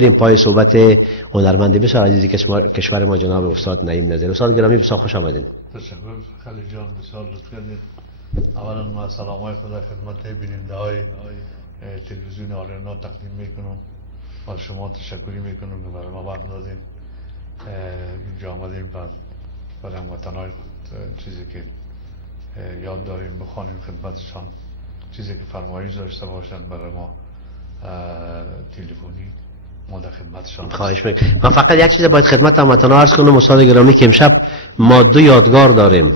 این پای صحبت هنرمند بسیار عزیزی کشور ما جناب استاد نعیم نظری. استاد گرامی بسیار خوش آمدین. تشکر خلیل جان، بسیار لطف کردید. اولا ما سلامای خدا خدمت بیننده های تلویزیون آریانا تقدیم میکنم. از شما تشکری میکنم که برای ما وقت دادین. اینجا آمدیم برای هموطنهای چیزی که یاد داریم بخوانیم خدمتشان، چیزی که فرمایش داشته باشند برای ما تلفنی ما در خدمتشان. خواهش میکنم. من فقط یک چیز باید خدمت هموطنان عرض کنم استاد گرامی که امشب ما 2 یادگار داریم،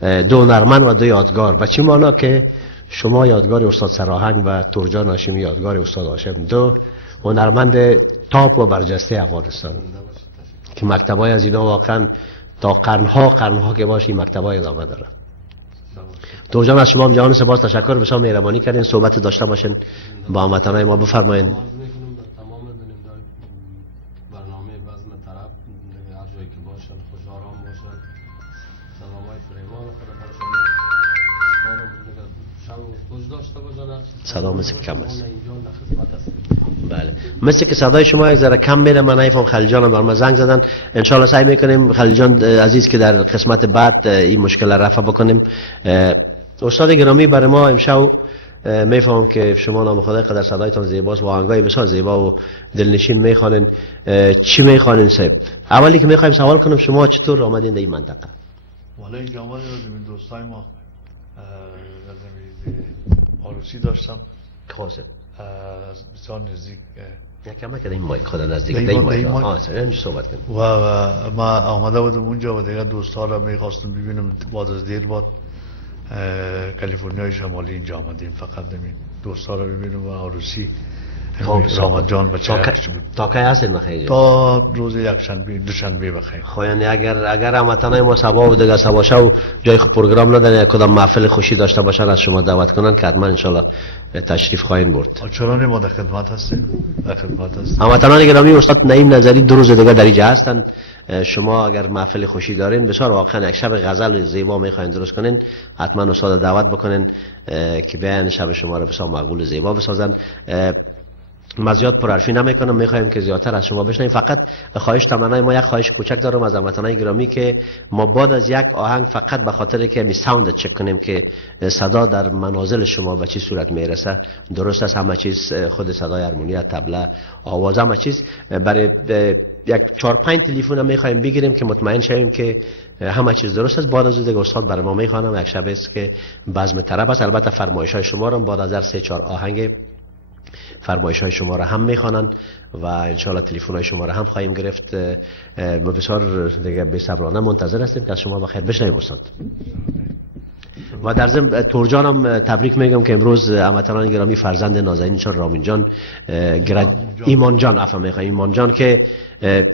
2 هنرمند و 2 یادگار. به چی معنا که شما یادگار استاد سراهنگ و ترجان هاشمی یادگار استاد هاشم، 2 هنرمند تاپ و برجسته افغانستان که مکتبای از اینا واقعا تا قرنها که باشه این مکتبای ادامه داره. ترجان از شما هم جهان سپاس، تشکر، بسیار مهربانی کردین، صحبت داشته باشین با هموطنان ما. بفرمایید. صدا مثل که کم است. بله مثل که صدای شما یک ذره کم میره، من نمیفهم. خلیل جان بر ما زنگ زدن، ان شاء الله سعی میکنیم خلیل جان عزیز که در قسمت بعد این مشکل را رفع بکنیم. استاد گرامی برای ما امشب میفهمم که شما نام خدای قدر صدایتان زیباست و آهنگای بسیار زیبا و دلنشین میخوانین. چی میخوانین صاحب؟ اولی که میخوایم سوال کنم شما چطور آمدین در این منطقه؟ والا اینجا آمدیم از دوستای ما آروسی داشتم خواستم بسیار نزدیک یکم که این مایک خدا نزدیک این مایک اینجا صحبت کنیم و ما آمده بودم اونجا و دیگه دوستا را میخواستم ببینم. بعد از دیر بعد کالیفرنیا شمالی اینجا آمدیم فقط نمی دوستا را ببینم و آروسی رامت جان بچه بود. تا کی هستین بخیر؟ تا روز یکشنبه دوشنبه بخیر. خو یعنی اگر هموطنان ما سبا و دیگه سبا شو جای پروگرام ندارن کدام محفل خوشی داشته باشن از شما دعوت کنن که حتما ان شاء الله تشریف خواهید برد. چرا ما در خدمت هستیم. هموطنان گرامی استاد نعیم نظری 2 روز دیگه در اینجا هستن. شما اگر محفل خوشی دارین بسیار واقعا یک شب غزل زیبا میخواین درست کنین حتما استاد دعوت بکنین که بیان شب شما رو بسیار مقبول زیبا بسازن. ما زیاد پرحرفی نمیکنم، میخوایم که زیادتر از شما بشنویم. فقط خواهش تمنای ما یک خواهش کوچک دارم از هموطنان گرامی که ما بعد از یک آهنگ فقط به خاطر که می ساوند چک کنیم که صدا در منازل شما به چه صورت میرسه. درست است همه چیز خود صدای هارمونی، طبله، آواز، همه چیز برای یک 4-5 تلفن هم میخوایم بگیریم که مطمئن شویم که همه چیز درست است. بعد از دیگه استاد برای ما میخوانم یک شب است که بزم طرب است. البته فرمایش های شما رو بعد از 3-4 آهنگ فرمایش های شما را هم میخوانن و انشالله تلفن های شما را هم خواهیم گرفت. ما بسیار دیگه بی‌صبرانه منتظر هستیم که از شما بخیر بشنویم استاد. و در ضمن ترجان هم تبریک میگم که امروز هموطنان گرامی فرزند نازنینشان رامین جان ایمان جان ایمان جان که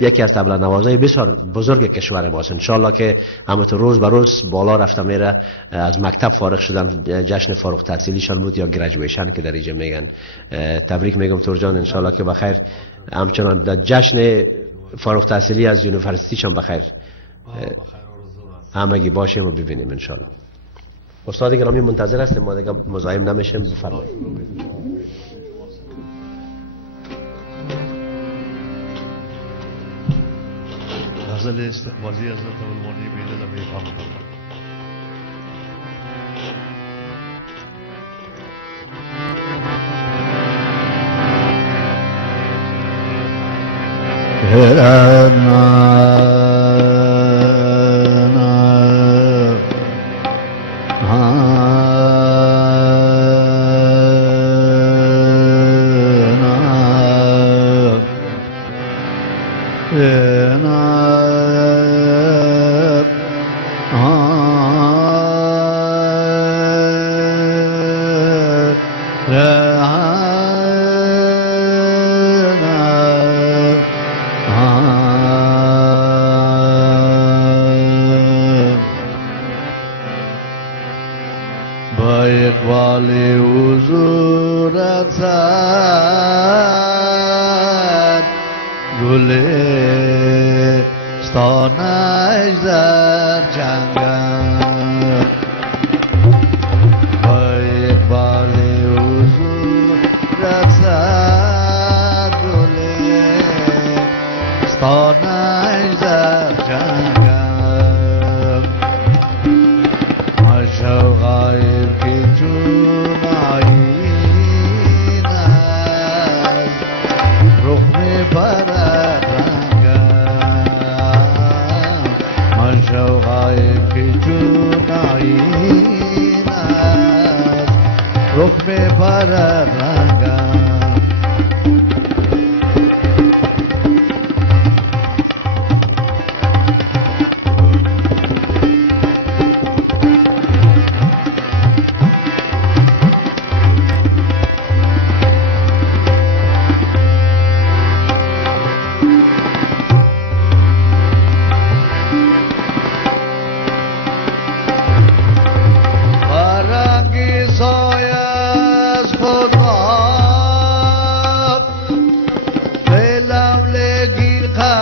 یکی از طبله نوازای بسیار بزرگ کشور ماست. انشالله که همونطور روز به روز بالا رفته میره. از مکتب فارغ شدن، جشن فارغ التحصیلیشان بود یا گریجویشن که در اینجا میگن. تبریک میگم ترجان، انشالله که بخیر همچنان در جشن فارغ التحصیلی از یونیورسیتیشان بخیر همگی باشیم و ببینیم انشالله. استاد گرامی منتظر هستیم، ما دیگه مزاحم نمیشیم. بفرمایید. غزل استقبالی حضرت المانی بیده در بیفهم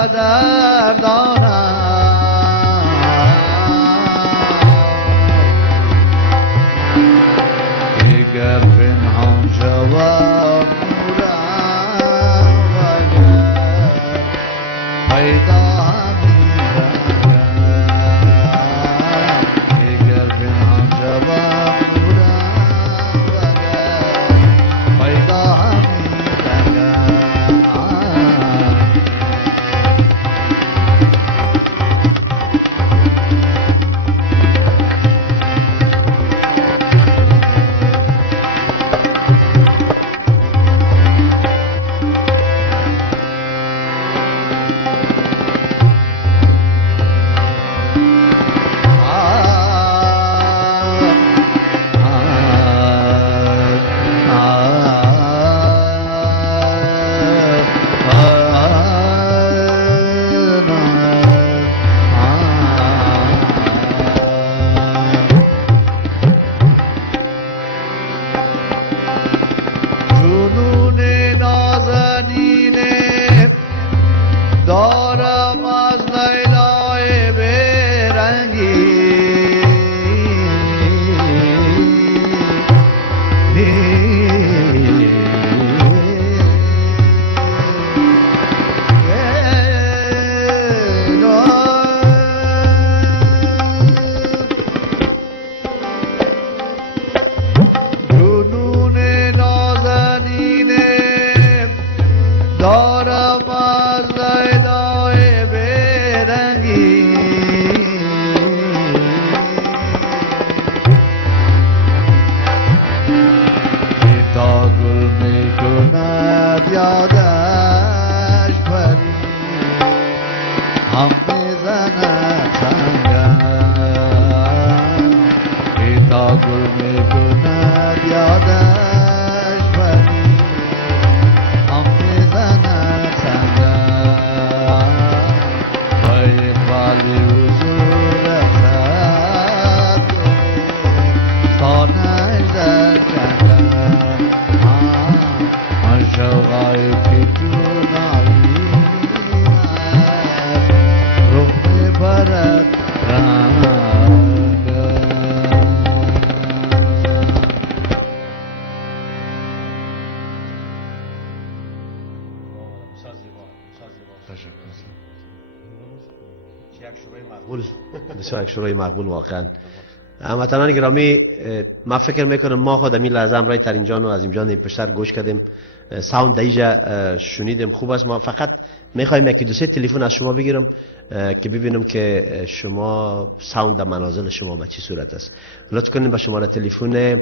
اگر پنهان شود نورم وگر پیدا اگر پنهان شود نورم وگر پیدا دارم از لیلای بیرنگی جنون نازنینه دارم از لیلای بیرنگی که تا گل می کند یادش پری هم میزند سنگم که تا گل می کند یادش پری هم میزند سنگم و اقبالی حضور رسد خانهش در کندم من شوقای که جونایی رخ میبرد بسیار یک شروع مقبول واقعا. هموطنان گرامی، ما فکر میکنم ما خود این لحظه امرای ترینجان و از اینجا این پشتر گوش کردیم، ساوند دیجا شنیدیم، خوب است. ما فقط میخوایم یکی دو سه تلفن از شما بگیرم که ببینم که شما ساوند منازل شما به چه صورت است. لطف کنید به شماره تلفن،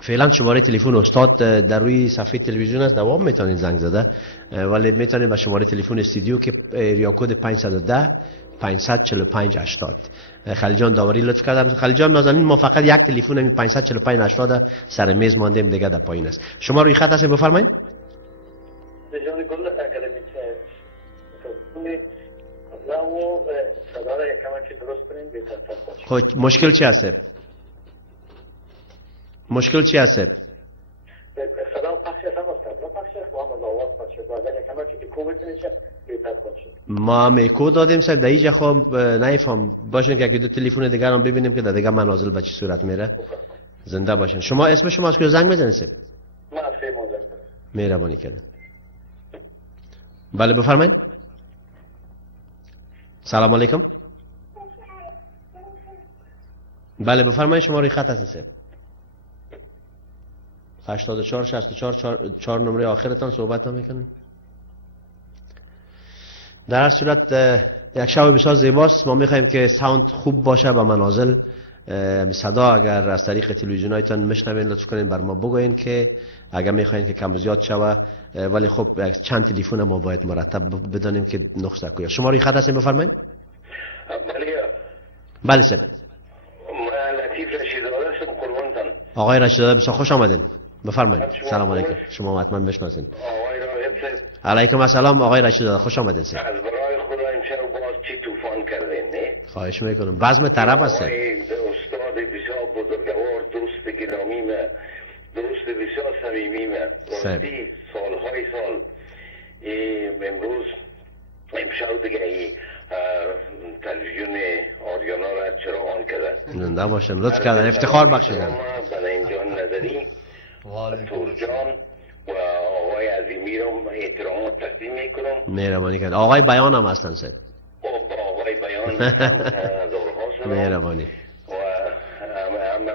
فعلا شماره تلفن استاد در روی صفحه تلویزیون است، دوام میتونین زنگ زده، ولی میتونین به شماره تلفن استودیو که ریا کد 510 545 80. خلیل جان داوری لطف کردم. خلیل جان نازنین، ما فقط یک تلفن همین 545 80 سر میز ماندیم، دیگه در پایین است. شما روی خط هستین، بفرمایید. جان گل اگر میشه لو صدا را یکم درست کنین بهتر باشه. خب مشکل چی هست؟ مشکل چی هست؟ صدا پخش هم است، پخش با هم آواز پخش بعد یکم که کوبت نشه بهتر باشه. ما هم ایکو دادیم صاحب، در اینجا خب نایفهم باشین که دو تلفن دیگر هم ببینیم که در دیگه منازل به چه صورت میره. زنده باشین. شما اسم شما از کجا زنگ بزنید صاحب؟ ما از خیمون زنگ بزنم. مهربانی کردین. بله بفرمایید. سلام علیکم. بله بفرمایید، شما روی خط هستید صاحب. 84 64 4 نمره آخرتان صحبت نمیکنن. در هر صورت یک شب بسیار زیباست. ما میخوایم که ساوند خوب باشه به منازل. صدا اگر از طریق تلویزیونایتان میشنوین لطف کنین بر ما بگوین که اگر میخواین که کم زیاد شوه، ولی خب چند تلفن ما باید مرتب بدانیم که نقص کجا. شما روی خط هستین، بفرمایید. بله صاحب. لطیف رشیدزاده هستم، قربانتان. آقای رشیدزاده بسیار خوش آمدین. بفرمایید. سلام علیکم. شما حتما بشناسین. آقای راغب صاحب. علیکم السلام آقای رشیدزاده، خوش آمدین صاحب. از برای خدا امشب باز چی طوفان کردین نه؟ خواهش میکنم. بزم طرف هست. استاد بسیار بزرگوار، دوست گرامی، دوست بسیار صمیمی، راستی سالهای سال امروز امشب دیگه ای تلویزیون آریانا را چراغان کردن. زنده باشن، لطف کردن، افتخار بخشیدن. بنایم جان نظری، تورجان و آقای عظیمی رو احترامات تقدیم میکنم. مهربانی کرد. آقای بیان هم هستن سر. آقای بیان هم دورها سلام. مهربانی. و همه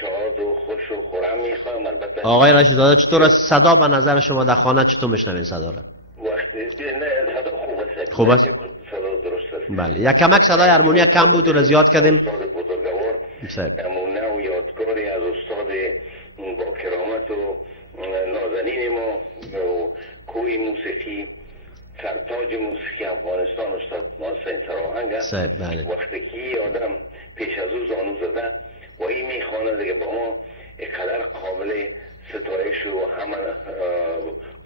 شاد و خوش و خورم میخوایم. البته آقای رشیدزاده چطور است؟ صدا به نظر شما در خانه چطور میشنوین صدا را؟ وقتی نه صدا خوب است. خوب است؟ صدا درست است. بله. یک کمک صدای هارمونیا کم بود و را زیاد کردیم. استاد بزرگوار نمونه و یادگاری از استاد با کرامت و نازنین ما و کوی موسیقی سرتاج موسیقی افغانستان استاد محسن سراهنگ است. بله. وقتی که آدم پیش از او زانو زده و این میخوانه دیگه با ما اینقدر قابل ستایش و همه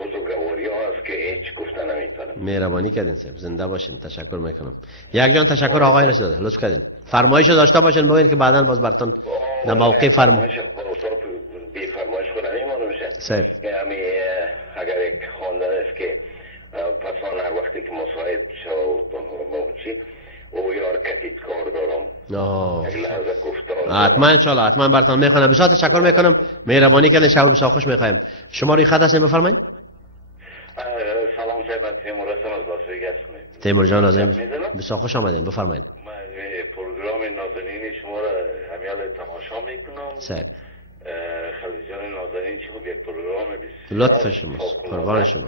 بزرگواری ها هست که هیچ گفته نمیتونم. مهربانی کردین صاحب، زنده باشین. تشکر میکنم. یک جان تشکر آقای رشیدزاده، لطف کردین. فرمایش داشته باشین بگین که بعداً باز براتون در موقع فرمایش بی فرمایش خود نمیمونه میشه. صاحب اگر یک خواندن است که پسان هر وقتی که مساعد شو موچی او یار کتیت کار دارم. یک لحظه گفتار حتما انشالله، حتما براتون میخوانم. بسیار تشکر میکنم، مهربانی کردین. شب بسیار خوش میخوایم. شما روی خط هستین، بفرمایید. سلام صاحب، تیمور هستم از لاس وگاس. تیمور جان عزیز، بسیار خوش آمدین، بفرمایید. من پروگرام نازنین شما را همیال تماشا میکنم. صاحب خلیل جان نازنین چه خوب، یک پروگرام بسیار لطف شماست، قربان شما.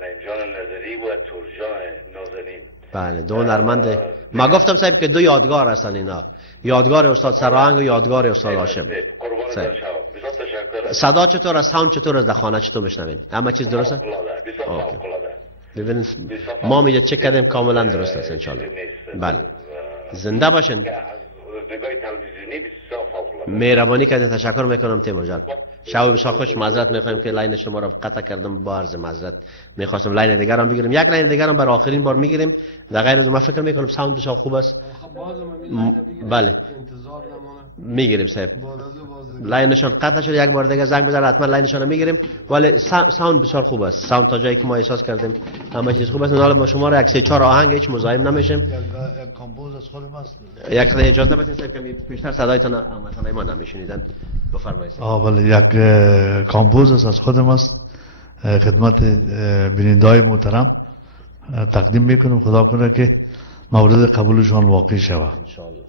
نعیم جان نظری و تورجان نازنین، بله دو هنرمند. ما گفتم صاحب که دو یادگار هستن اینا، یادگار استاد سراهنگ و یادگار استاد هاشم. قربان تشکر. صدا چطور است؟ ساوند چطور است؟ در خانه چطور میشنوین؟ همه چیز درسته؟ ببینید ما میگه چک کردیم کاملا درست است ان بله. زنده باشین. مهربانی کردین، تشکر میکنم تیمور جان. شب بسیار خوش. معذرت میخوایم که لاین شما را قطع کردم، با عرض معذرت میخواستم لاین دیگر هم بگیریم. یک لاین دیگر هم برای آخرین بار میگیریم. در غیر از ما فکر میکنم ساوند بسیار خوب است. بله میگیریم صاحب. لاینشان قطع شد، یک بار دیگه زنگ بزنید حتما لاینشان رو میگیریم. ولی ساوند بسیار خوب است. ساوند تا جایی که ما احساس کردیم همه چیز خوب است. حالا ما شما را یک سه چهار آهنگ هیچ مزاحم نمیشیم. یک کامپوز از خودم است. یک خدای اجازه بدین صاحب که بیشتر صدایتان مثلا ما نمیشنیدن. بفرمایید. بله یک کامپوز از خودم است. خدمت بیننده‌های محترم تقدیم میکنم. خدا کنه که مورد قبولشان واقع شود. ان شاء الله.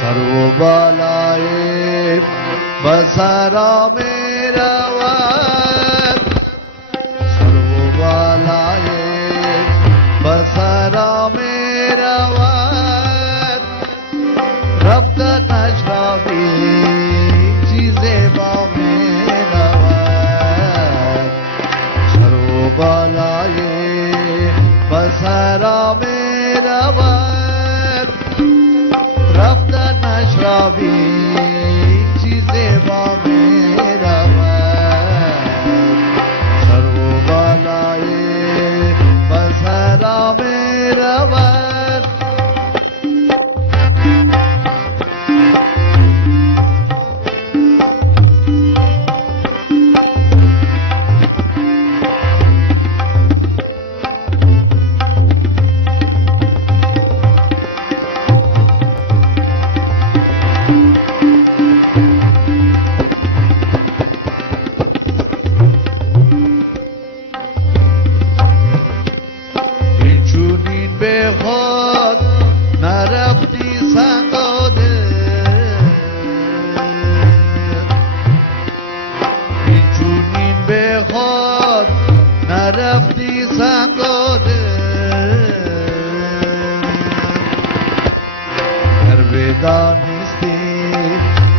سرو بالای بسرا میرا سرو بالای بسرا میرا رفت نشرابی چیزی با میرا سرو بالای بسرا میرا رفت نشرابی چیزی با میرا سرو بالای بسرا میرا دانستی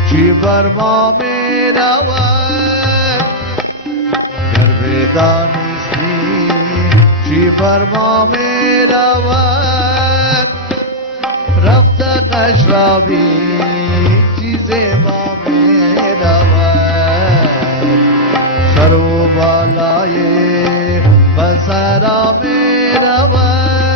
چی بر ما می رود گر بدانستی چی بر ما می رود رفتن نشرابی چیز با می رود سر و بالای بسرا می رود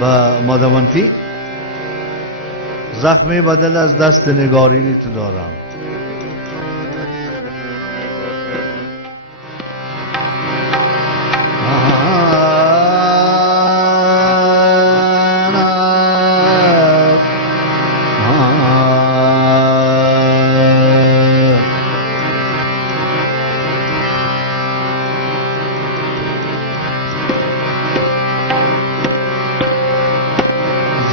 و مادامانتی زخمی بدل از دست نگارینی تو دارم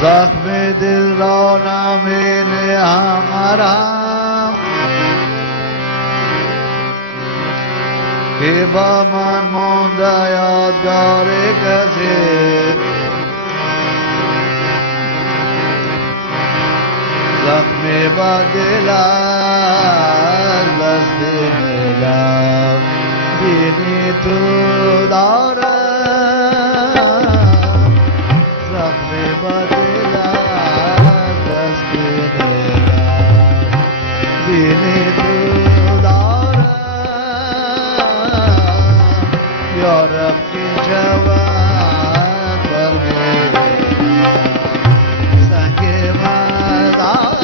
زخم دل را نامین همرم که با من مانده یادگار کسی زخم با دل از دست نگاه بینی تو دارم زخم با دل از دست نگاه بینی تو دارم یارب که جوان برگه سنگ مدارم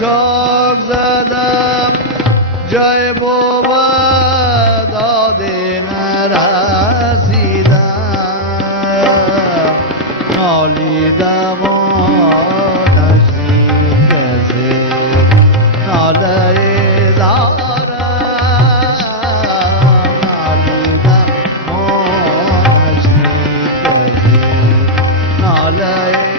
چاک زدم جای بود داده نرسیدم نالیدم و نشنید کسی ناله دارم نالیدم و نشنید کسی ناله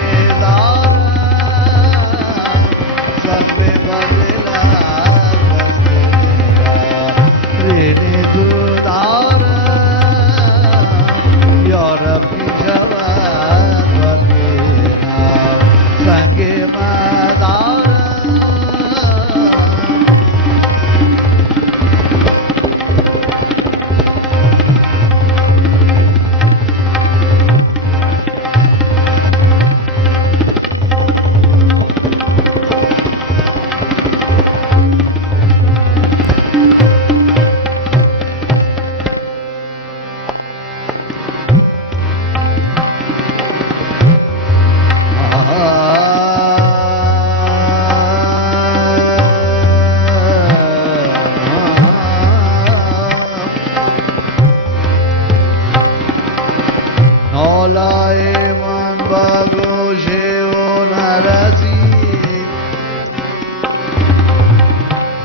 نالای من با گوشه و نرسید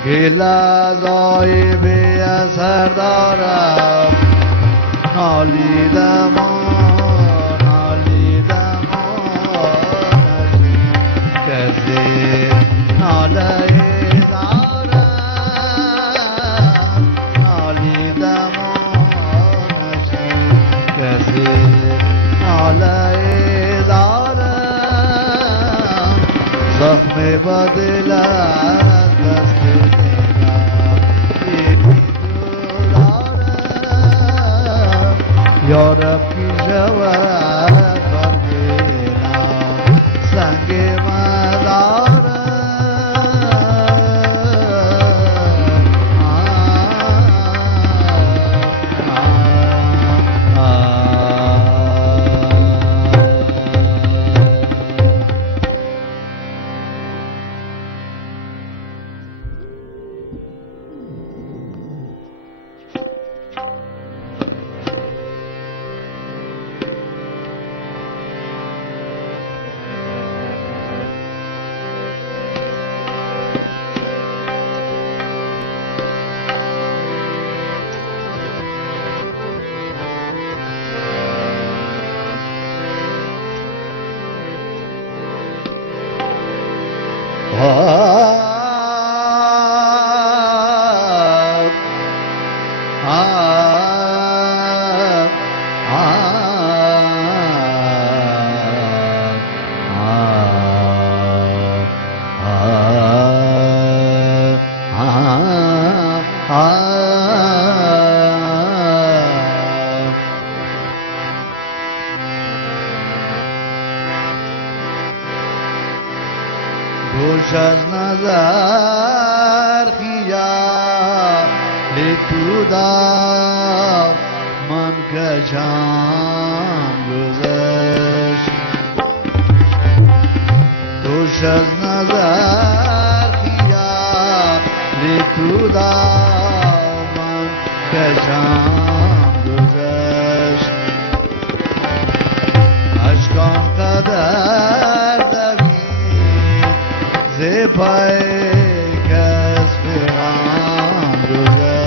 گل از آی بی اثر دارم نالیدم و نشنید کسی ناله دارم نالیدم و نشنید کسی ناله دارم زخم با دل از دست دلم یکی تو دارم یارب کی شود بر دلم سنگ مدارم دوش از نظر خیال تو دار من کشم گذشت دوش از نظر خیال تو دار من کشم گذشت اشکان قدر دوید ز پای کس پیغام گذشت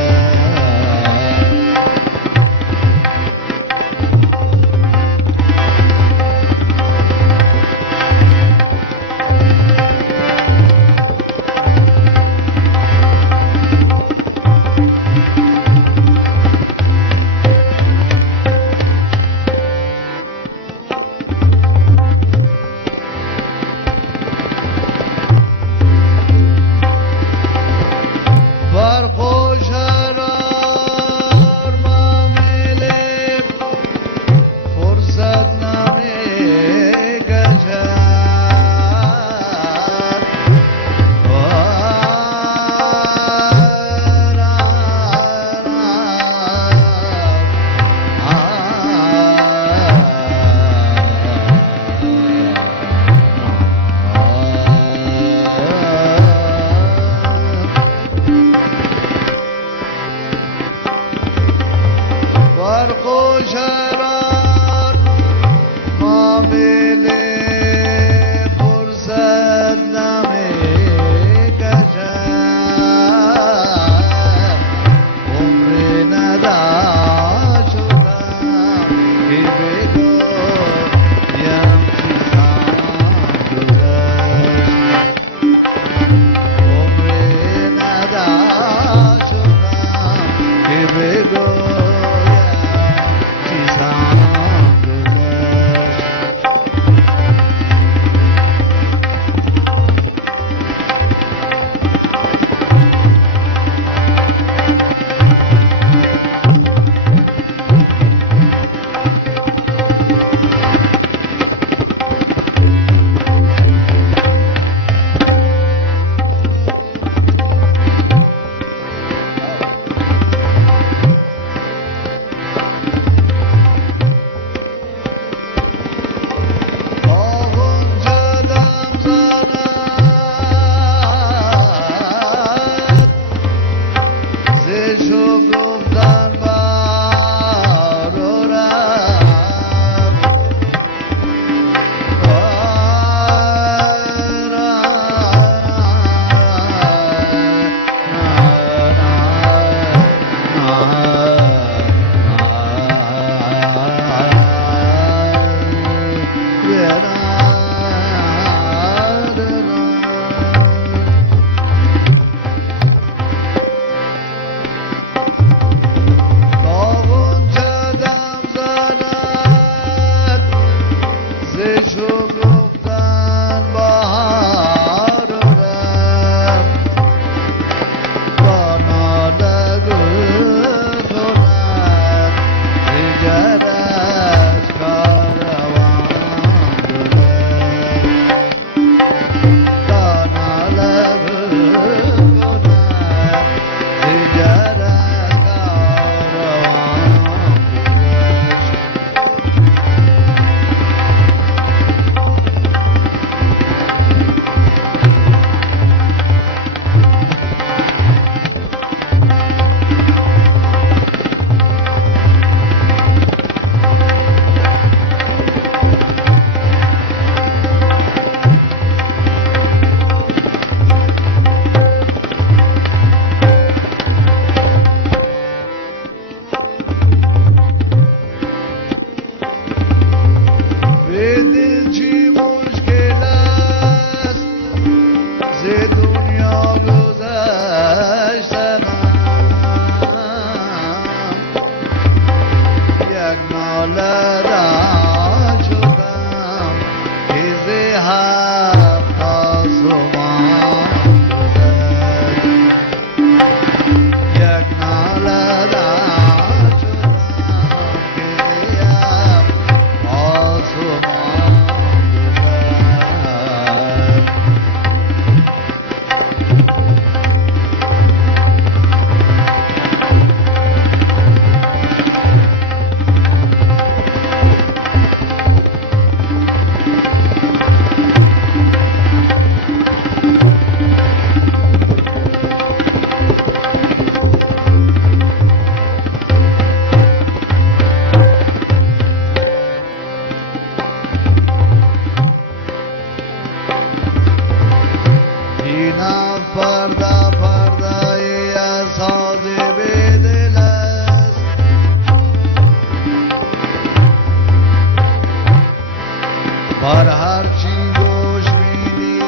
بر هر چی گوش میدی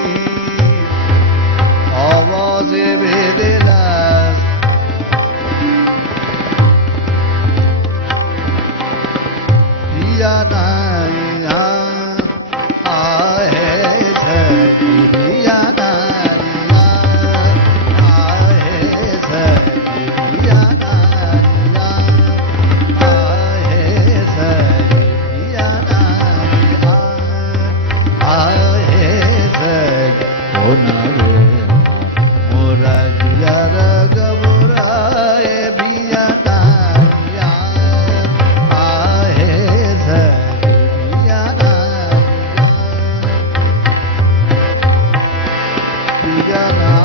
آواز به دل است بیا نیا آه سگی بیا نیا آه سگی بیا نیا آه سگی بیا نیا آه سگی اوناره مرادیا را گبرای بیا نیا آه سگی بیا نیا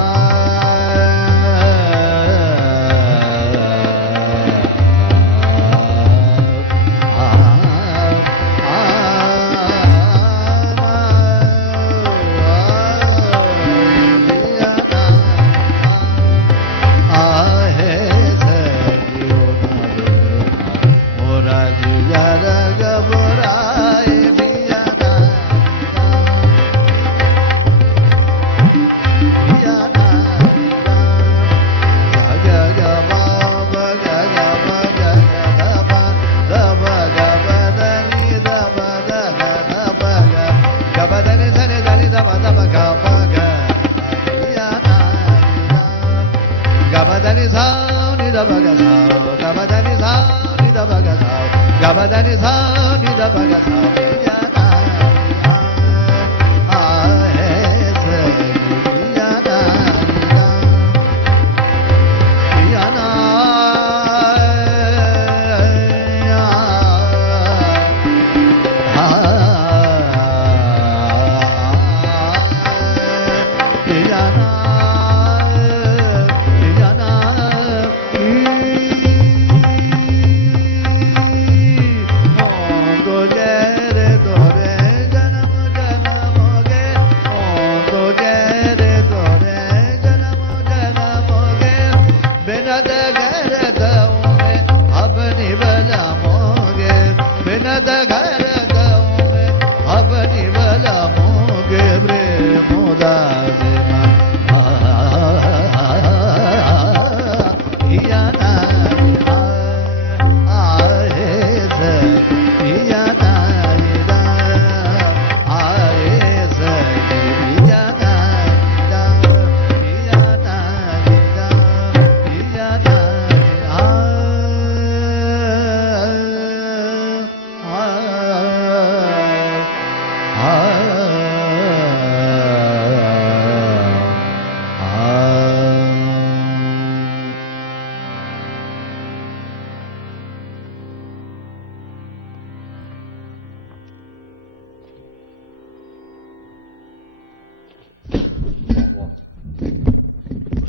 Gabadani sound da bagasao, gabadani sound da bagasao, gabadani sound da bagasao.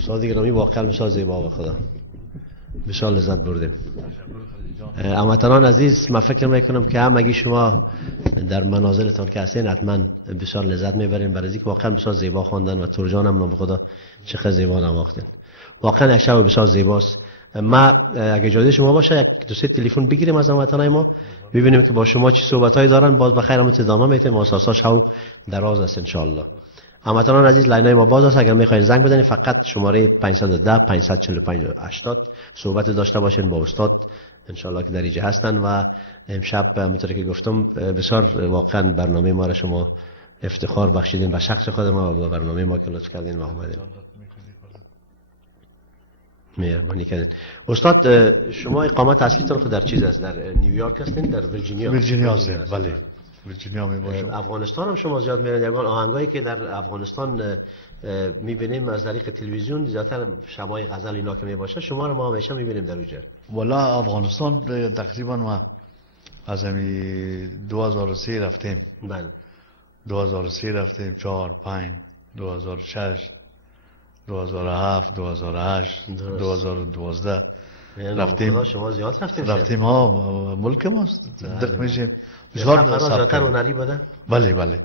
استاد گرامی واقعا بسیار زیبا و خدا بسیار لذت بردیم. هموطنان عزیز، من فکر میکنم که همگی شما در منازلتان که هستین حتما بسیار لذت میبرین برای اینکه واقعا بسیار زیبا خواندن و ترجان هم نام خدا چقدر زیبا نواختین. واقعا یک شب بسیار زیباست. ما اگه اجازه شما باشه یک دو سه تلفن بگیریم از هموطنای ما ببینیم که با شما چه صحبتایی دارن، باز بخیر هم ادامه میتیم. اساسا شو دراز است ان شاء الله. هموطنان عزیز، لاینای ما باز است، اگر میخواین زنگ بزنید فقط شماره 510 545 80 صحبت داشته باشین با استاد ان شاء الله که در اینجا هستن. و امشب همونطور که گفتم بسیار واقعا برنامه ما را شما افتخار بخشیدین و شخص خود ما با برنامه ما که لطف کردین و اومدین. مهربانی کردین. استاد شما اقامت اصلیتون خود در چیز است؟ در نیویورک هستین؟ در ویرجینیا؟ ویرجینیا هستیم، بله. ویرجینیا میباشم. افغانستان هم شما زیاد میرین؟ یگان آهنگایی که در افغانستان میبینیم از طریق تلویزیون زیادتر شبای غزل اینا که میباشه، شما رو ما همیشه میبینیم در اونجا. والا افغانستان تقریبا ما از همی 2003 رفتیم. بله. 2003 رفتیم، 4 5 2006 2007 2008 2012 رفتیم. شما زیاد رفتیم ها، ملک ماست دق میشیم. بسیار زیادتر هنری بوده؟ بله بله.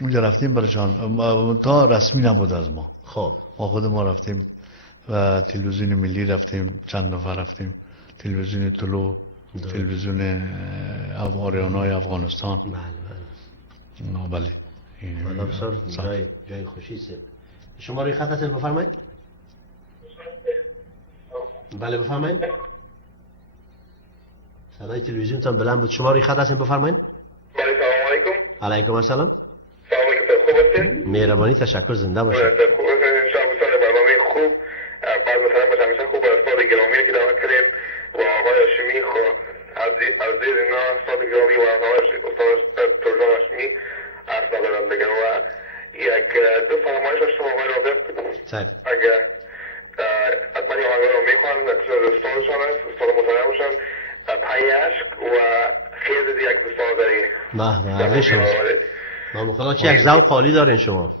اونجا رفتیم برشان تا رسمی نبود از ما. خب ما خود ما رفتیم و تلویزیون ملی رفتیم، چند نفر رفتیم، تلویزیون طلوع، تلویزیون آریانای افغانستان. بله بله والا بسیار جای خوشی است. شما روی خط هستین بفرمایید. بله بفرمایید. صدای تلویزیونتان بلند بود. شما روی خط هستین بفرمایید. بله سلام علیکم. علیکم السلام. سلام علیکم. خوب هستین؟ مهربانی تشکر زنده باشید. خوب هستین. شما بسیار برنامه خوب. بعد مثلا باشه همیشه خوب استاد گرامی که دعوت کردیم و آقای هاشمی خو از اینا استاد گرامی و آقای استاد ترجان هاشمی اصلا دارم دیگه و یک دو فرمایش از شما آقای رابط اگر حتما این آقای رو میخوان استادشان است استاد محترمشان پای عشق و خیلی یک دوستان داری به شما نام خدا چه یک ذوق عالی دارین شما.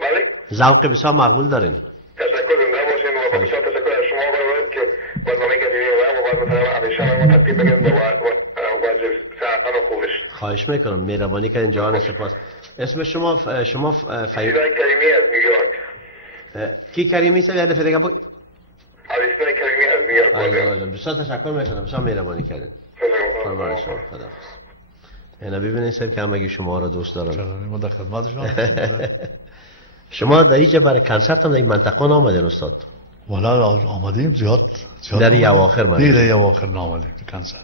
بله ذوق بسیار مقبول دارین. تشکر زنده باشین و بسیار تشکر از شما آقای رابط که برنامه گذاری و بعد مثلا همیشه ما ترتیب بگیم و ساعتان خوبش. خواهش میکنم مهربانی کردین جان سپاس. اسم شما علیرضا کریمی از نیویورک. کی کریمی است؟ یاد فدیگه بگو. علیرضا کریمی از نیویورک. بسیار تشکر میکنم. بسیار مهربانی کردین. قربان شما. خدا. اینا ببینید سر که همگی شما را دوست دارم. ما در خدمت شما. شما در اینجا برای کنسرت هم در این منطقه آمدین استاد؟ والا آمدیم زیاد در این اواخر نه در اواخر نامدیم کنسرت.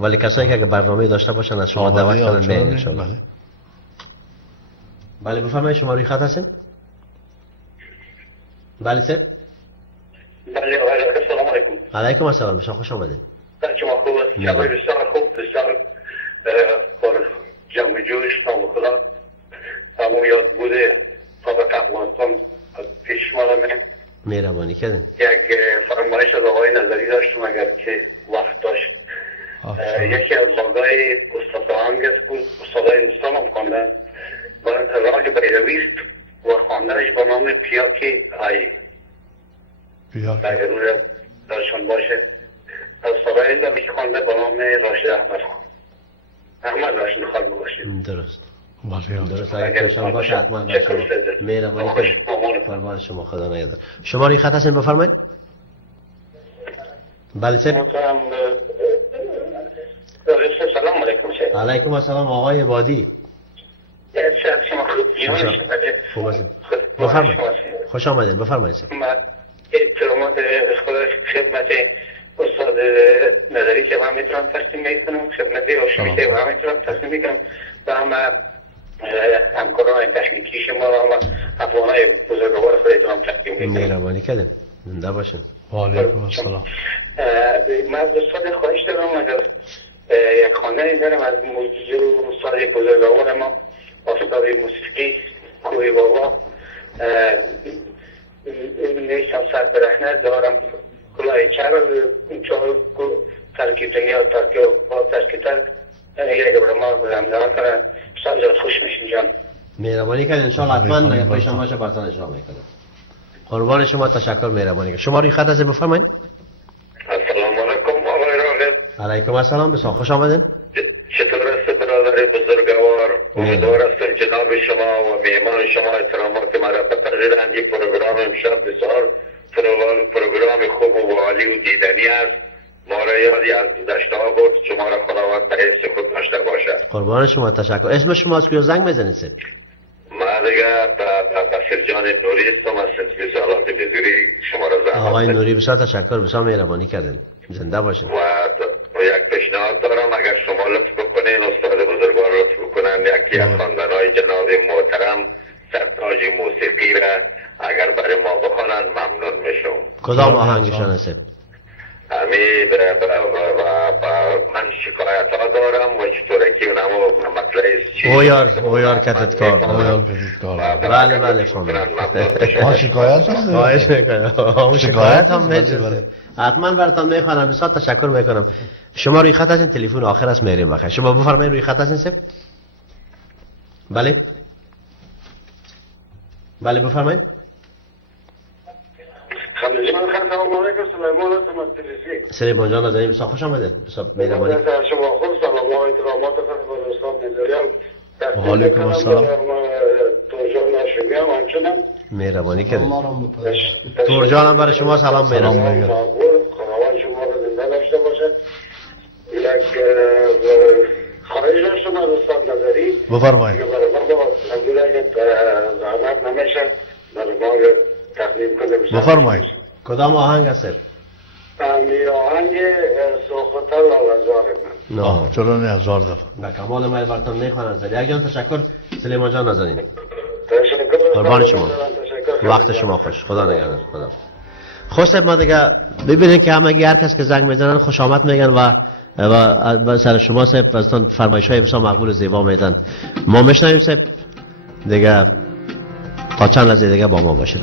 ولی کسایی که اگه برنامه داشته باشن از شما دعوت کنن میان ان شاء الله. بله بفرمایید شما روی خط هستین؟ بله سر؟ بله آقای سلام علیکم. علیکم السلام. بسیار خوش آمدید. شما خوب است؟ شما بسیار خوب بسیار پر جمع جوش نام خدا تمام یاد بوده سابق افغانستان پیش مالمه. مهربانی کردین. یک فرمایش از آقای نظری داشتم اگر که وقت داشت. یکی از باگای استاد آهنگ است بود استادای هندوستان هم خواندن و راگ بیرویست و خواندنش با نام پیاکی آی اگر روی درشان باشه استادای هند هم خوانده با نام راشد احمد خان احمد راشد خان باشید. درست درست اگه درشان باشه حتما بچه‌ها مهربانی کنید. قربان شما خدا نگهدار. شما روی خط هستین بفرمایید. بله سر. سلام علیکم سر. علیکم السلام آقای عبادی. شما خوب بفرمایید. خوش آمدید بفرمایید سر. من احترامات خدا خدمت استاد نظری که من میتونم تقدیم میکنم خدمت هاشمی که من میتونم تقدیم میکنم و همکاران تکنیکی شما و افغانای بزرگوار خودتونم تقدیم میکنم. مهربانی کردین. زنده باشین. و علیکم السلام. من از استاد خواهش دارم اگر یک خواندنی دارم از موجود استاد بزرگوار ما استاد موسیقی کوی بابا نیستم سر برهنه دارم کلاه چر چهار ترکیب دنیا ترکیب یک بر ما بلندار کنن سازات خوش میشین جان. مهربانی کردین انشاءالله حتما پیشم باشه براتون اجرا میکنم. قربان شما تشکر مهربانی کردین. شما روی خط هستین بفرمایید. السلام علیکم آقای راغب. علیکم السلام بسیار خوش آمدین. چطور است برادر بزرگوار؟ امیدوار هستم جناب شما و میهمان شما احترامات مرا بپذیرند. یک پروگرام امشب بسیار پروگرام خوب و عالی و دیدنی است. ما را یادی از گذشته ها بود. شما را خداوند به حفظ خود داشته باشد. قربان شما تشکر. اسم شما از کجا زنگ میزنید سر؟ ما دیگه بسیر جان نوری هستم از سنت سالات میزوری. شما را زحمت آقای نوری بسیار تشکر بسیار مهربانی کردین. زنده باشین. و یک پیشنهاد دارم اگر شما لطف بکنین استاد بزرگوار لطف بکنن یکی از خواندنهای جناب محترم سرتاج موسیقی را اگر برای ما بخوانن ممنون میشم. کدام آهنگشان است؟ من شکایت ها دارم و چطوره که اونم مطلعی چی اویار کتت کار. بله بله فهمیدم. شکایت هست؟ خواهش میکنم. شکایت هم میشه. حتما براتون میخوانم. بسیار تشکر میکنم. شما روی خط هستین تلفن آخر است میریم بخیر. شما بفرمایید روی خط هستین سر؟ بله بله بفرمایید. سلیمان جان نازنین بسیار خوش آمدید. بسیار مهربانی. شما خوب سلام و احترامات خدمت استاد نظری. و علیکم السلام. ترجان هاشمی هم همچنان. مهربانی کردید. ترجان هم برای شما سلام میگم. خداوند شما رو زنده داشته باشه. یک خواهش داشتم از استاد نظری بفرمایید. برای ما اگر زحمت نمیشه برای ما تقدیم کنه. بفرمایید. کدام آهنگ است؟ می آهنگ سوختل و وزار من. چرا نه 1000 دفعه. به کمال میل براتون میخوانم. یک جان تشکر. سلیمان جان نازنین. تشکر. قربان شما. وقت شما خوش. خدا نگهدار. خدا. خوش ما دیگه ببینید که همگی هر کس که زنگ میزنن خوش آمد میگن و سر شما صاحب ازتون فرمایش های بسیار مقبول و زیبا میدن. ما میشنویم صاحب دیگه تا چند لحظه دیگه با ما باشید.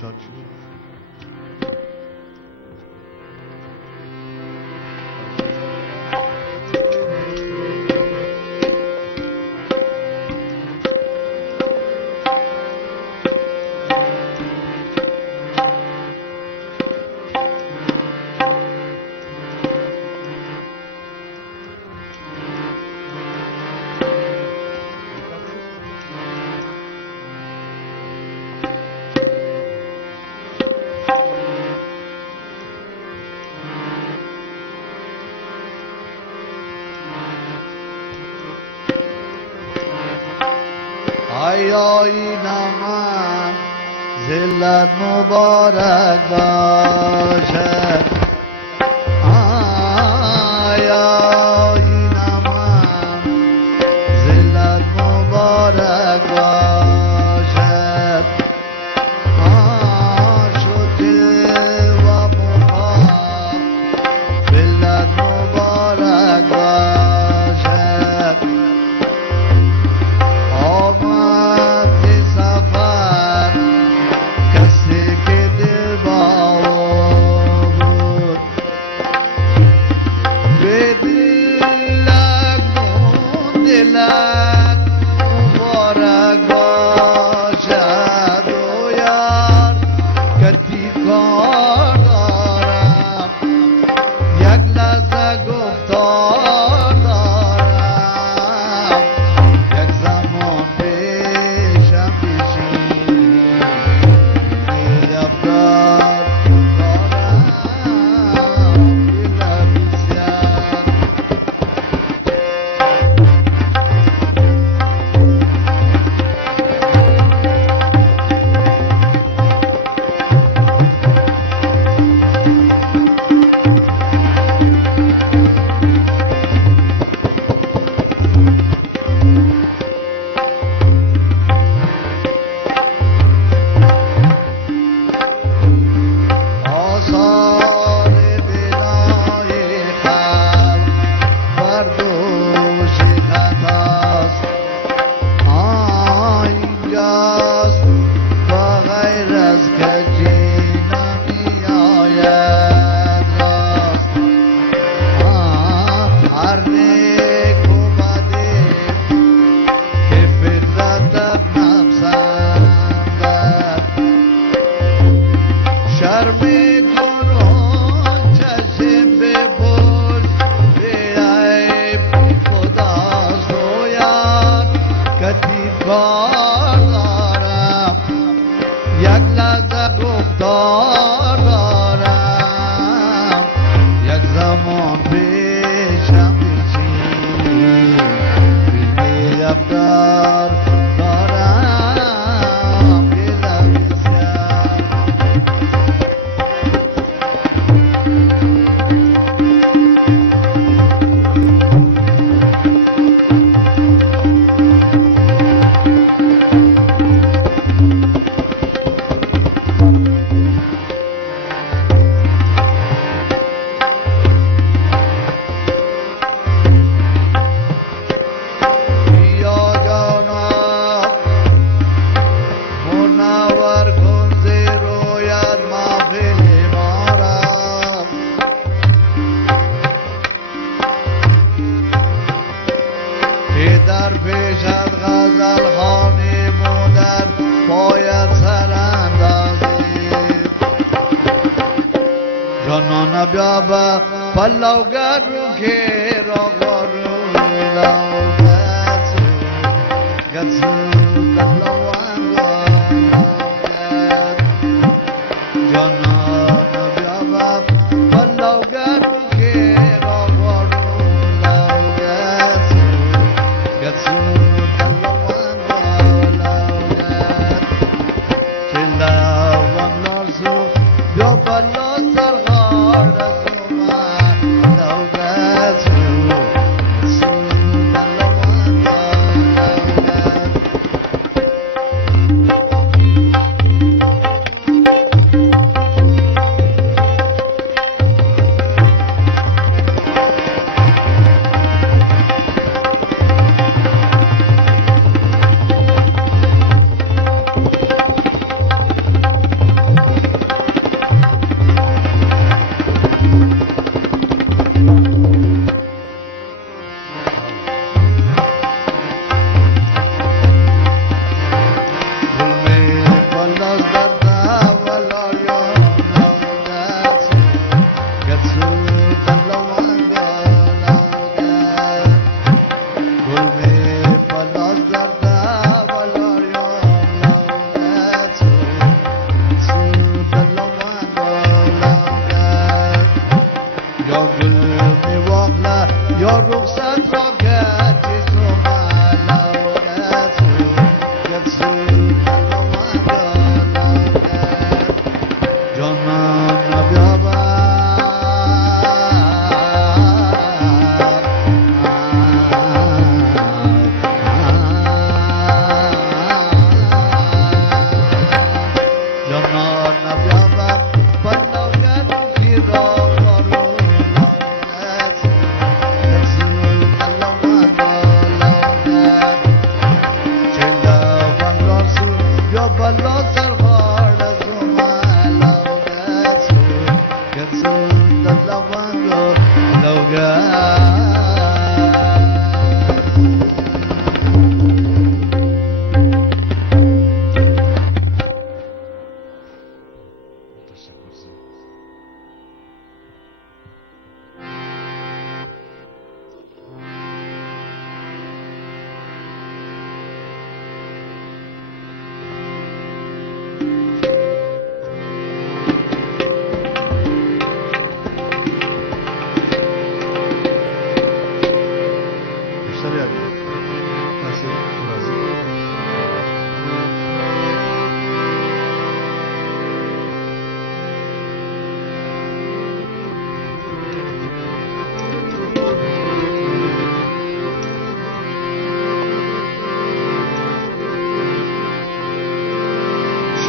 فرمایشات چی بود؟ آینم ذلت مبارک باشد آینم ذلت مبارک باشد شکر و مقام ذلت مبارک باشد آمد سفر کسی که دل با بود به دلک دلک مبارک باشد و یار کتی کار دارم یک لحظه گفتار دارم یک زمان پیشم پیشین افکار دارم دلم بسیار آثار بنای خلق بردوش خطاست اینجاست با غیر از کجی نمی آید راست هر نیک و بدی که فطرت در نپسندد شرمی کنون چشم بپوش به عیب خداست و یار کتیب کار دارم یک لحظه گفتار دارم یک زمان پیشم پیچید بی افکار دارم دلم بسیار بیا جانا منور کن ز رویت محفل ما را که در پیش از غزل خوانیم و در پایت سر اندازیم جانان بیا به پلوگر رو که را رو لوگت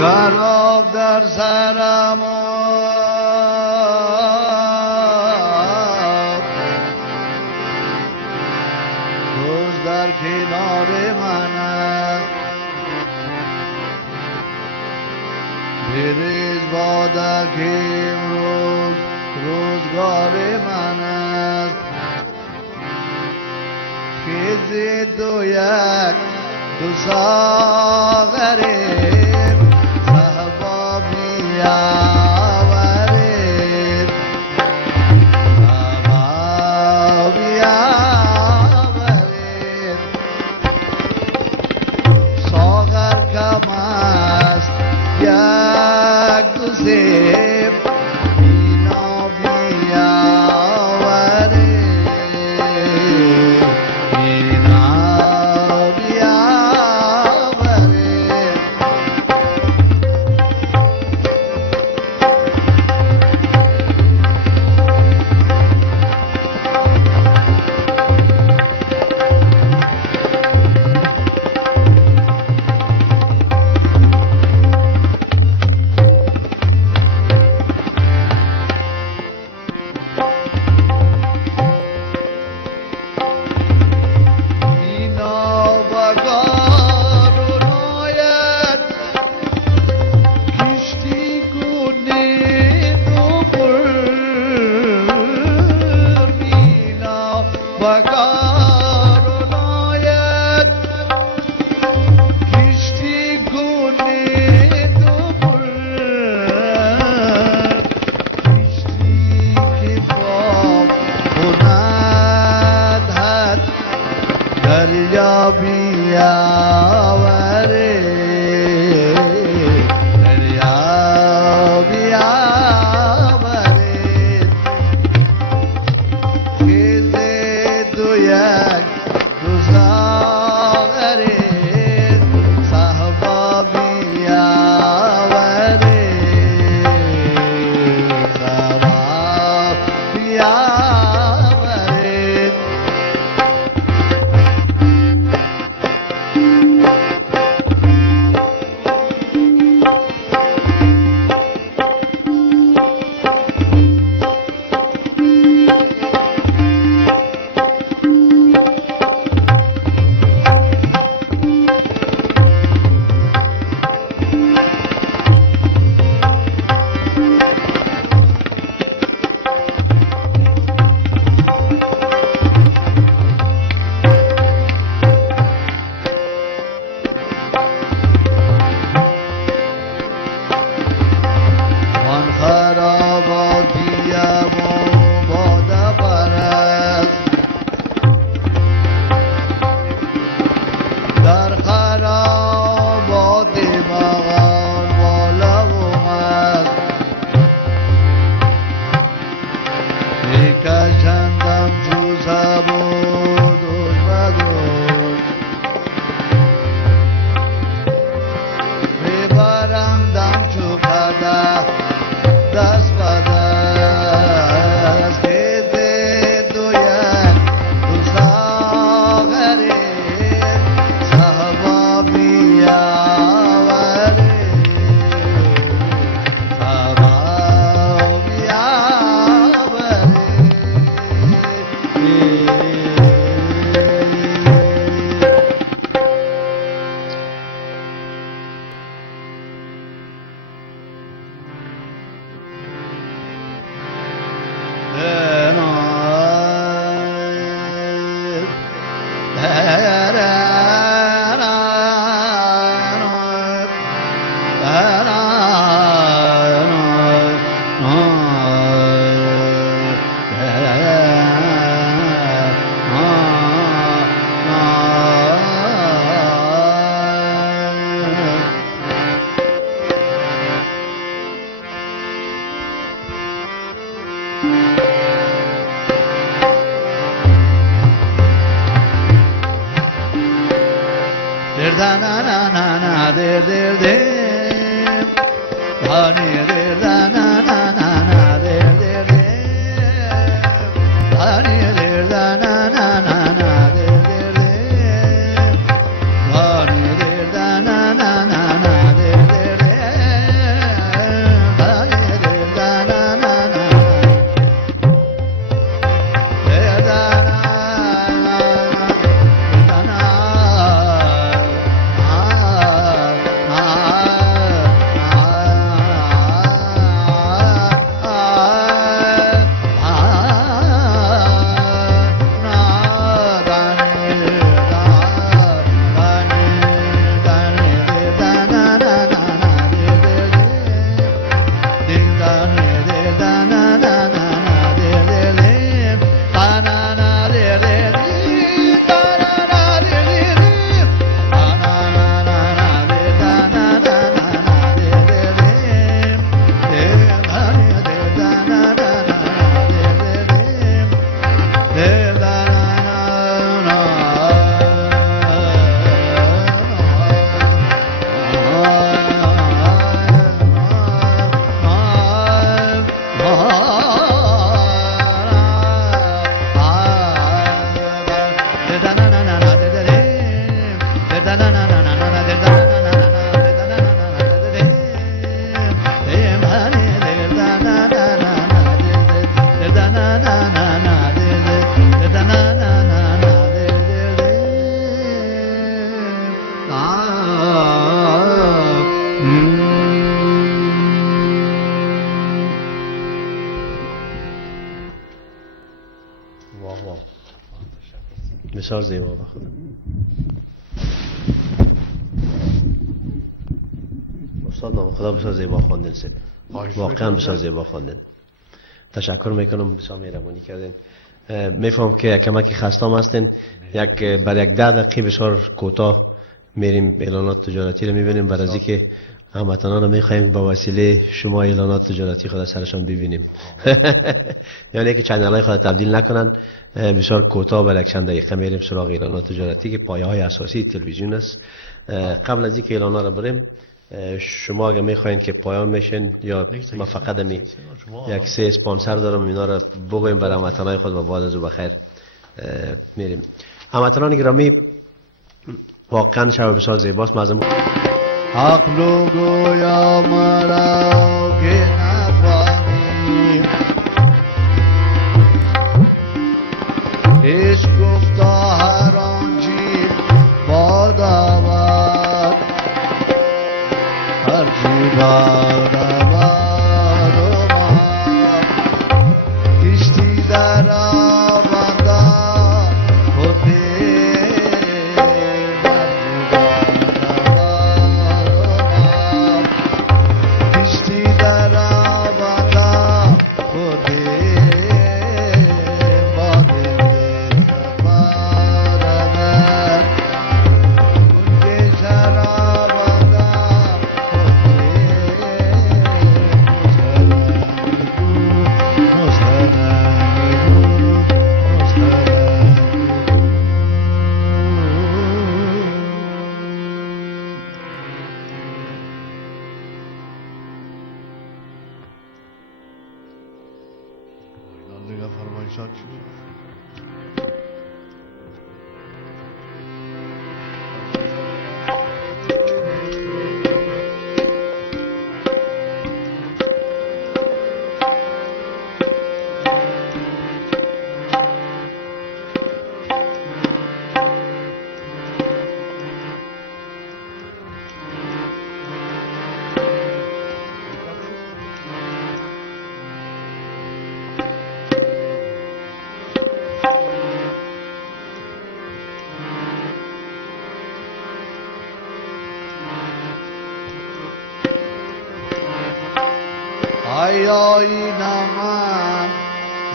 شراب در سرم روز در کنار من است بریز باده که امروز روزگار من است خیزی دو یک دو ساغره آورید سبابی آورید ساغر کم است یک دو سیب اینا بیاورید اینا بیاورید بسیار زیبا بخونم. استاد نام خدا بسیار زیبا خواندن سه. واقعا بسیار زیبا خواندن. تشکر میکنم، بسیار مهربانی کردین. میفهم که کمکی خستام هستین. بر یک 10 دقیقه بسیار کوتاه میریم اعلانات تجارتی رو میبینیم، برای از اینکه هموطنان رو میخوایم با وسیله شما اعلانات تجارتی خود سرشان ببینیم. یعنی که چنل های خود تبدیل نکنن. بسیار کوتاه برای چند دقیقه میریم سراغ اعلانات تجارتی که پایه های اساسی تلویزیون است. قبل از اینکه اعلانات رو بریم، شما اگه میخواین که پایان میشن یا ما فقط یک 3 اسپانسر دارم، اینا رو بگویم برای هموطنان خود و بعد از او بخیر میریم. هموطنان گرامی، واقعا شب بسیار زیباست. معظم عقل گویا مرا که نتوانیم، عشق گفتا هر آنچی باد آورد، هرچی باد آورد و ما کشتی در آبندان خودی آیینم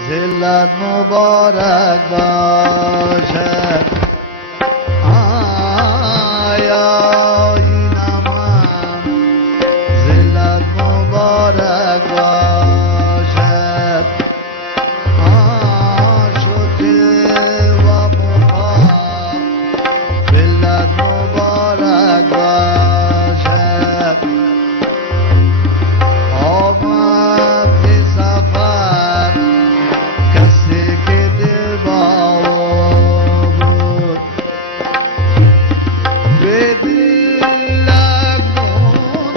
ذلت مبارک باشد، آیینم ذلت مبارک باشد، شکر و مقام ذلت مبارک باشد.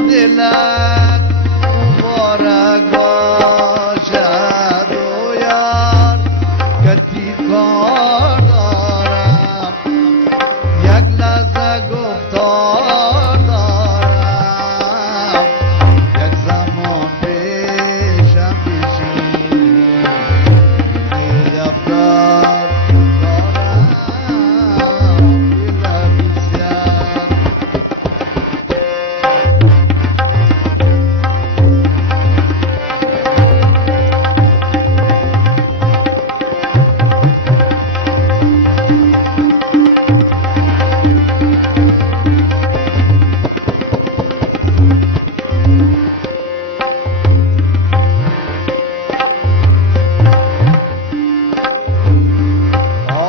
دلت مبارک باشد و یار کتی کار دارم یک لحظه گفتار دارم یک زمان پیشم پیشی افکار دارم دلم بسیار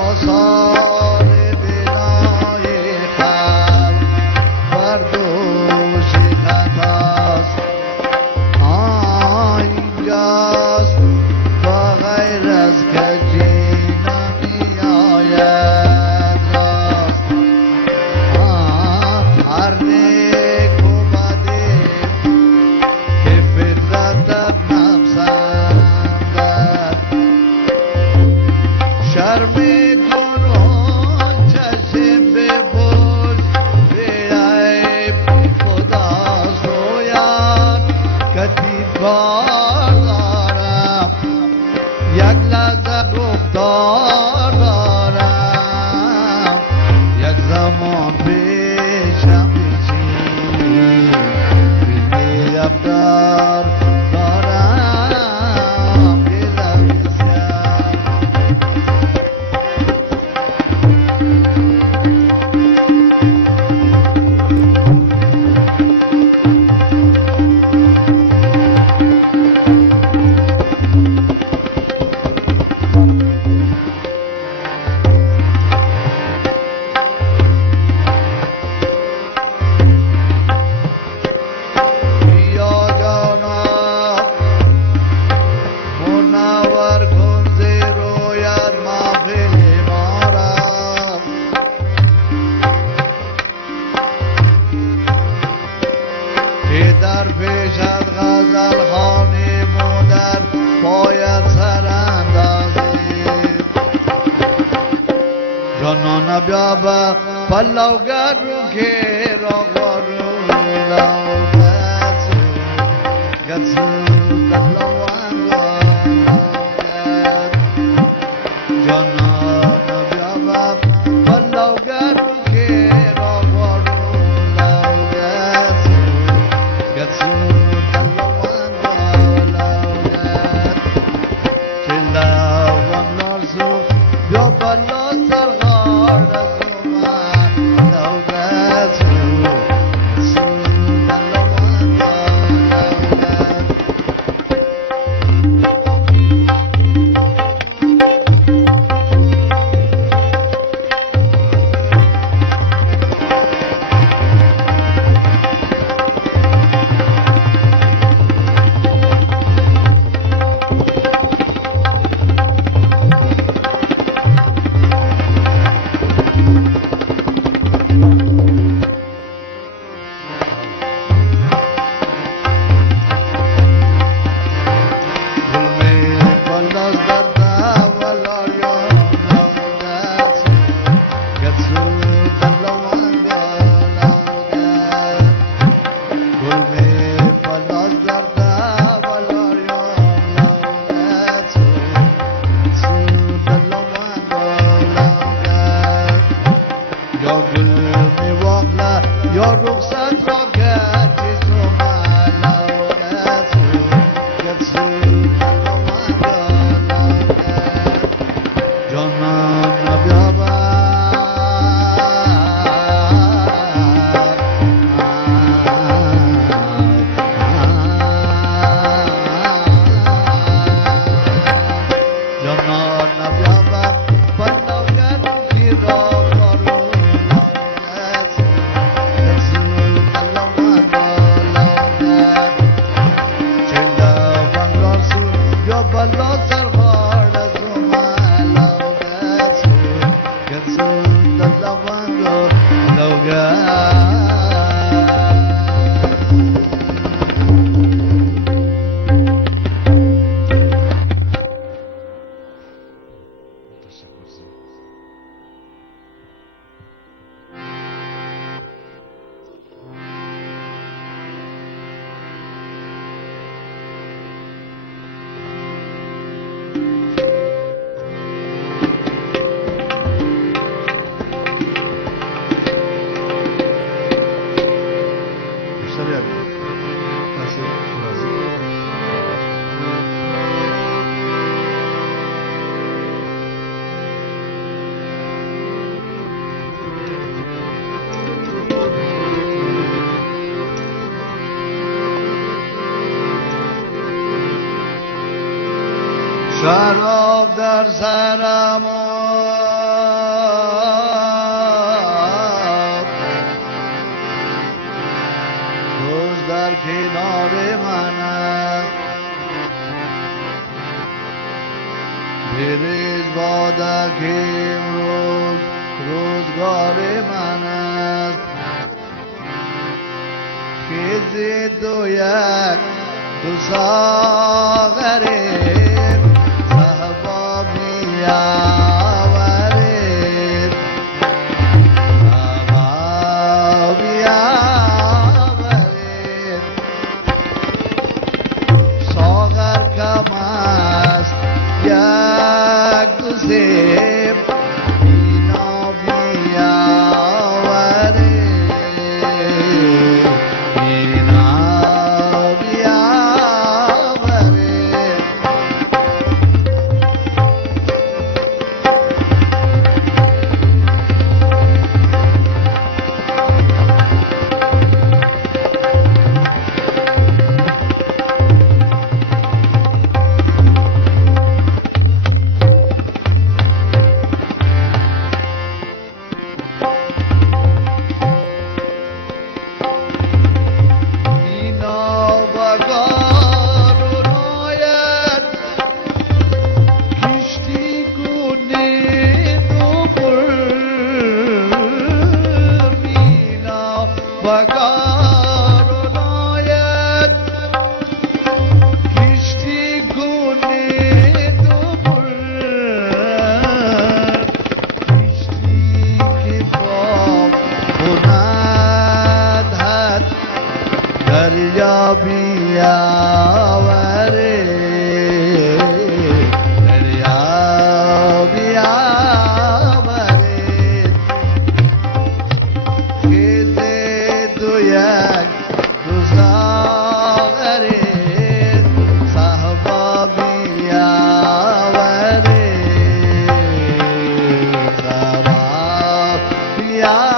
آثار بنای خلق بر دوش خطاست اینجاست با غیر از کجی نمی آید راست هر نیک و بدی که فطرتت نپسندد شرم گناه چشم بپوش به عیب خداست و یاد کتی کار دارم یک لحظه گفتار دارم یک زمان پیشم پیچی بینی افکار دارم دلم بسیار بیا جانم منور کن ز رویت محفل ما را که در پیشت غزل خوانیم و در پایت سر اندازیم جانان بیا به پلوگر رو که را قارو لوگتسو گتسو دلوانگاید جانان بیا به پلوگر رو که را قارو لوگتسو گتسو دلوانگاید چه لوان لارسو بیا بلا سرغار از اومد لوگتسو گتسو شراب در سرم آب، روز در کنار من است، بریز باده که امروز روزگار من است. خیزید دو یک دو ساغره بیاورید، بابا بیاورید، ساغر کم است یک دو سیب، اینا بیاورید، اینا بیاورید. دریا بیاورید، دریا بیاورید، خیزید دو یک دو ساغرید، صحبا بیاورید، صحبا بیاورید.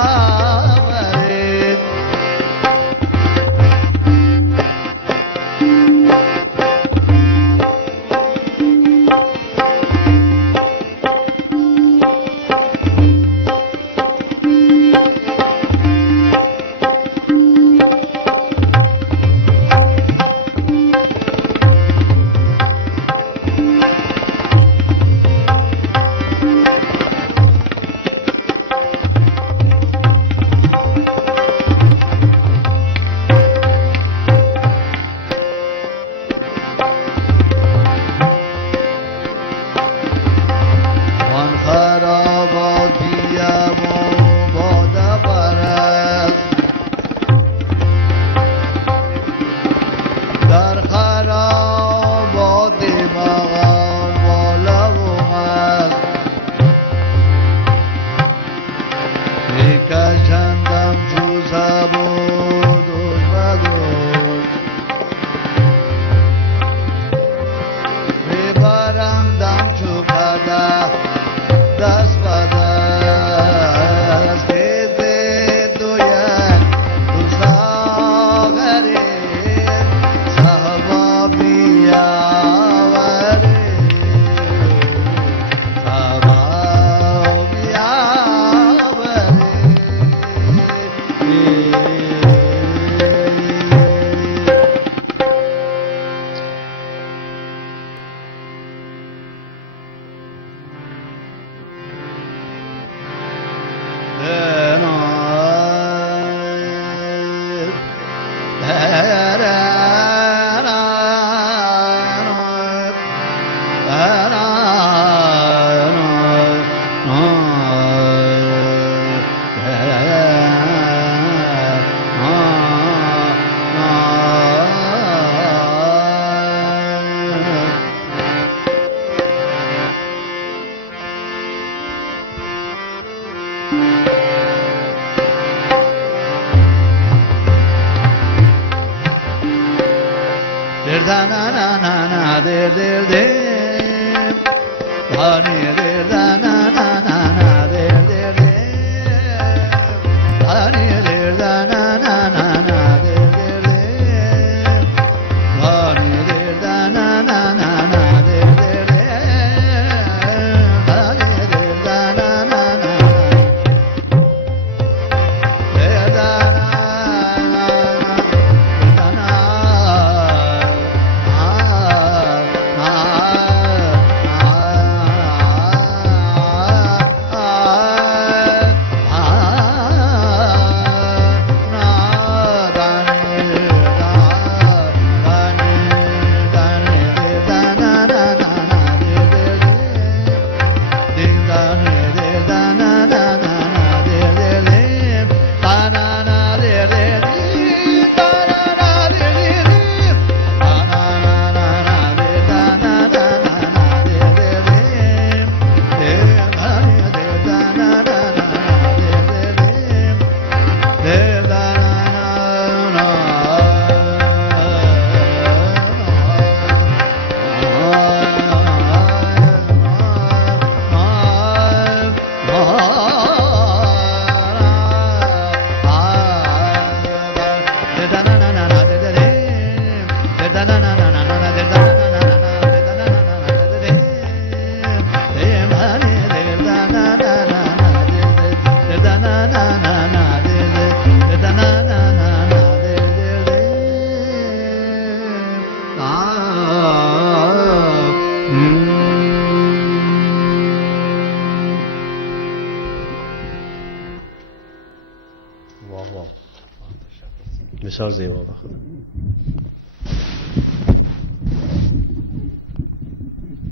بسیار زیبا بخونم.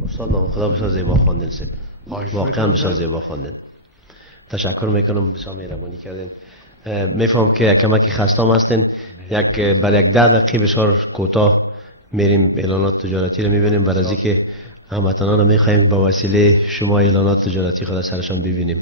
استاد نام خدا بسیار زیبا خواندن سه. واقعا بسیار زیبا خواندن. تشکر میکنم، بسیار مهربانی کردین. میفهم که کمکی خستم هستین. برای یک 10 دقیقه بسیار کوتاه میریم اعلانات تجارتی رو میبینیم، برای از اینکه هموطنان رو میخوایم با وسیله شما اعلانات تجارتی خود سرشان ببینیم.